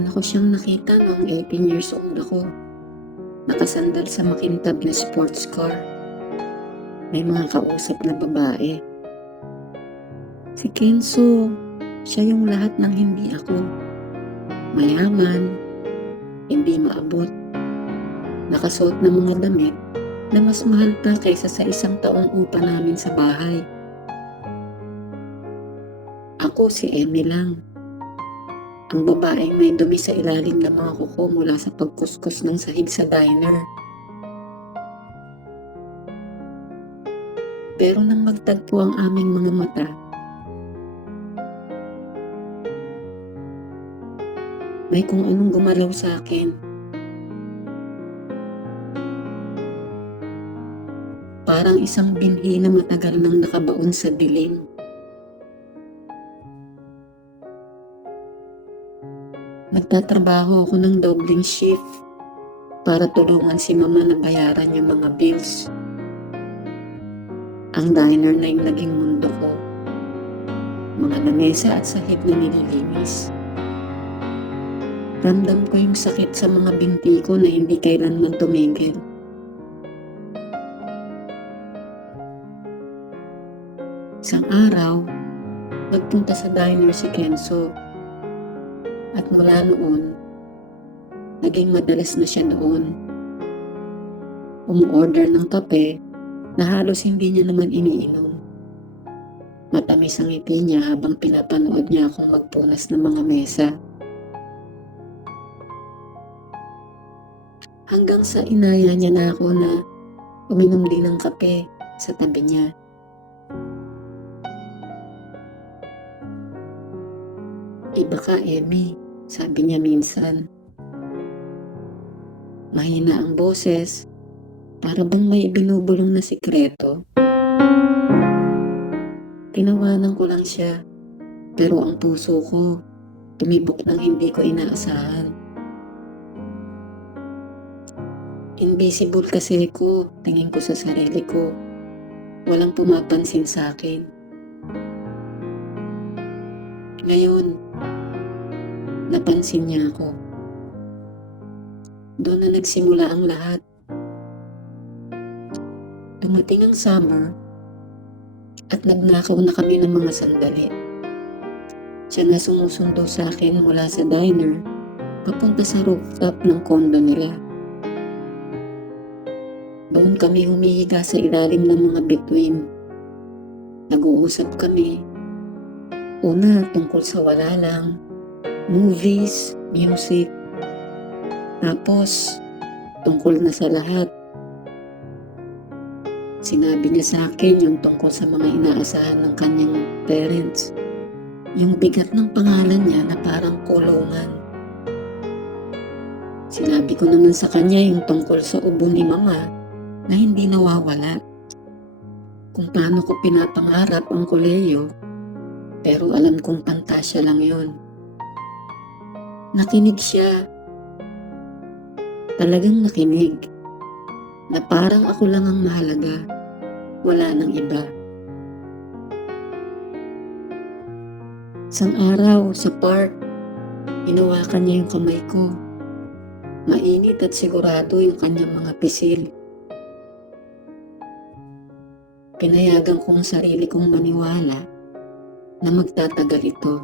Una ko siyang nakita noong 18 years old ako. Nakasandal sa makintab na sports car. May mga kausap na babae. Si Kenzo, siya yung lahat ng hindi ako. Mayaman, hindi maabot. Nakasuot ng mga damit na mas mahal pa kaysa sa isang taong upa namin sa bahay. Ako si Emmy lang. Ang babaeng may dumi sa ilalim ng mga kuko mula sa pagkuskus ng sahig sa diner. Pero nang magtagpo ang aming mga mata, may kung anong gumalaw sa akin. Parang isang binhi na matagal nang nakabaon sa dilim. Nagtatrabaho ako ng dobling shift para tulungan si mama na bayaran yung mga bills. Ang diner na yung naging mundo ko. Mga lamesa at sahig na nililinis. Ramdam ko yung sakit sa mga binti ko na hindi kailanman tumigil. Isang araw, nagpunta sa diner si Kenzo. At mula noon, naging madalas na siya doon. Umu-order ng kape na halos hindi niya naman iniinom. Matamis ang ngiti niya habang pinapanood niya akong magpunas ng mga mesa. Hanggang sa inaya niya na ako na uminom din ng kape sa tabi niya. Iba ka, Emmy, sabi niya minsan. Mahina ang boses, para bang may binubulong na sikreto. Tinawanan ko lang siya, pero ang puso ko tumibok ng hindi ko inaasahan. Invisible kasi ko, tingin ko sa sarili ko. Walang pumapansin sa akin. Ngayon, napansin niya ako. Doon na nagsimula ang lahat. Dumating ang summer at nagnakaw na kami ng mga sandali. Siya na sumusundo sa akin mula sa diner papunta sa rooftop ng condo nila. Doon kami humihiga sa ilalim ng mga bituin. Nag-uusap kami. Una tungkol sa wala lang, movies, music. Tapos, tungkol na sa lahat. Sinabi niya sa akin yung tungkol sa mga inaasahan ng kanyang parents. Yung bigat ng pangalan niya na parang kulungan. Sinabi ko naman sa kanya yung tungkol sa ubo ni mama na hindi nawawala. Kung paano ko pinapangarap ang kolehiyo, pero alam kong pantasya lang yun. Nakinig siya. Talagang nakinig. Na parang ako lang ang mahalaga. Wala nang iba. Isang araw sa park, hinawakan niya yung kamay ko. Mainit at sigurado yung kanyang mga pisil. Pinayagan ko ang sarili kong maniwala na magtatagal ito.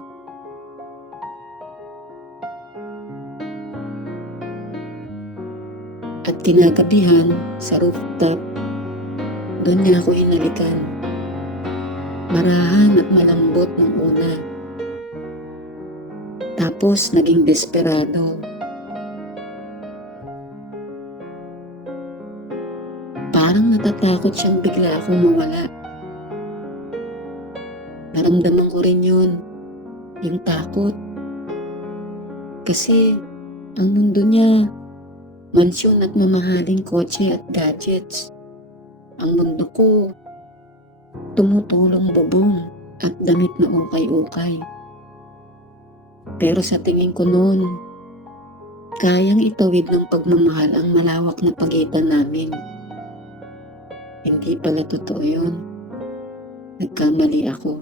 At kinagabihan sa rooftop, doon niya ako hinalikan. Marahan at malambot nung una. Tapos naging desperado. Parang natatakot siyang bigla akong mawala. Naramdaman ko rin yun, yung takot. Kasi ang mundo niya, mansyon at mamahaling kotse at gadgets. Ang mundo ko, tumutulong bubong at damit na ukay-ukay. Pero sa tingin ko noon, kayang itawid ng pagmamahal ang malawak na pagitan namin. Hindi pala totoo yun. Nagkamali ako.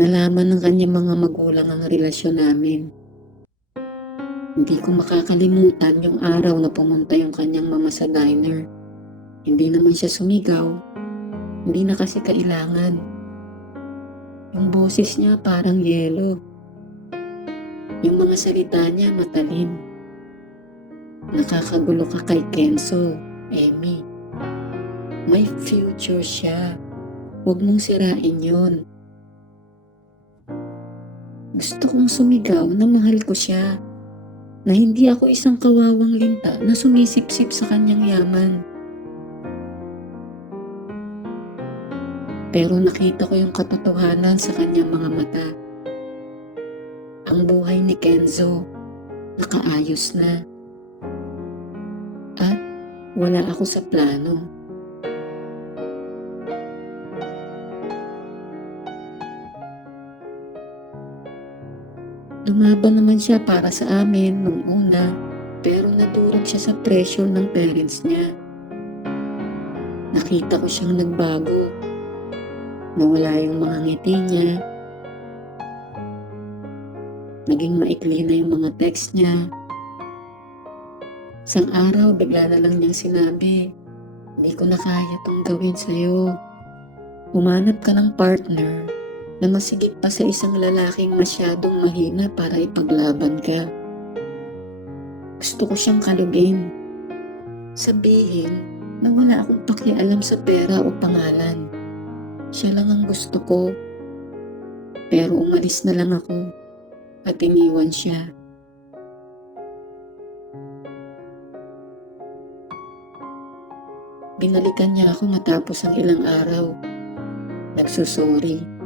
Nalaman ng kanyang mga magulang ang relasyon namin. Hindi ko makakalimutan yung araw na pumunta yung kanyang mama sa diner. Hindi naman siya sumigaw, hindi na kasi kailangan. Yung boses niya parang yelo. Yung mga salita niya matalim. Nakakagulo ka kay Kenzo, Emmy. May future siya. Huwag mong sirain yun. Gusto kong sumigaw na mahal ko siya. Na hindi ako isang kawawang linta na sumisipsip sa kanyang yaman. Pero nakita ko yung katotohanan sa kanyang mga mata. Ang buhay ni Kenzo, nakaayos na. At wala ako sa plano. Lumaban naman siya para sa amin nung una, pero nadurog siya sa pressure ng parents niya. Nakita ko siyang nagbago. Nawala yung mga ngiti niya. Naging maikli na yung mga text niya. Isang araw, bigla na lang niyang sinabi, "Hindi ko na kaya itong gawin sa'yo. Humanap ka ng partner na masigit pa sa isang lalaking masyadong mahina para ipaglaban ka." Gusto ko siyang kalugin. Sabihin na wala akong pakialam sa pera o pangalan. Siya lang ang gusto ko. Pero umalis na lang ako at iniwan siya. Binalikan niya ako matapos ang ilang araw. Nagsusori.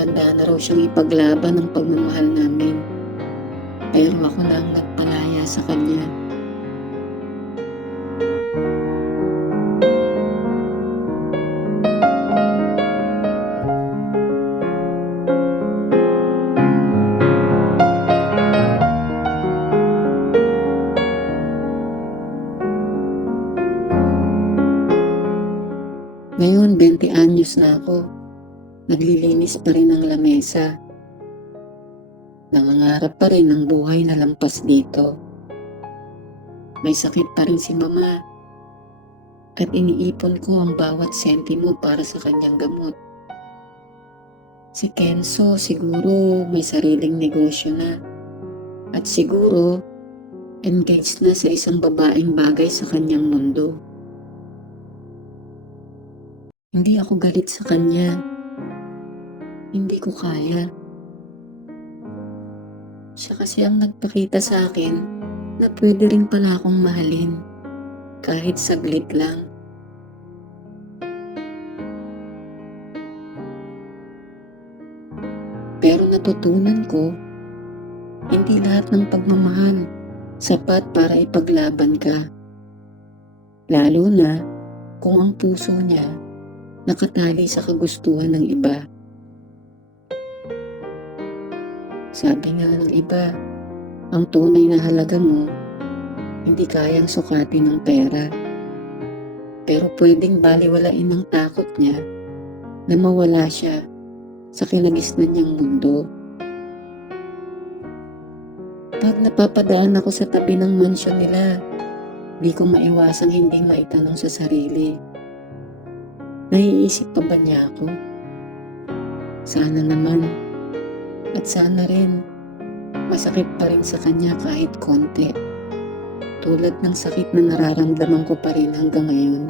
Handa na raw siyang ipaglaban ang pagmamahal namin. Pero ako lang nagpalaya sa kanya. Ngayon, 20 anyos na ako. Naglilinis pa rin ng lamesa. Nangangarap pa rin ng buhay na lampas dito. May sakit pa rin si mama. At iniipon ko ang bawat sentimo para sa kanyang gamot. Si Kenzo siguro may sariling negosyo na. At siguro engaged na sa isang babaeng bagay sa kanyang mundo. Hindi ako galit sa kanya. Hindi ko kaya. Siya kasi ang nagpakita sa akin na pwede rin pala akong mahalin. Kahit saglit lang. Pero natutunan ko, hindi lahat ng pagmamahal sapat para ipaglaban ka. Lalo na kung ang puso niya nakatali sa kagustuhan ng iba. Sabi nga ng iba, ang tunay na halaga mo, hindi kayang sukatin ng pera. Pero pwedeng baliwalain ng takot niya na mawala siya sa kinagisnan niyang mundo. Pag napapadaan ako sa tabi ng mansyon nila, di ko maiwasang hindi maitanong sa sarili, naiisip pa ba niya ako? Sana naman. At sana rin, masakit pa rin sa kanya kahit konti. Tulad ng sakit na nararamdaman ko pa rin hanggang ngayon.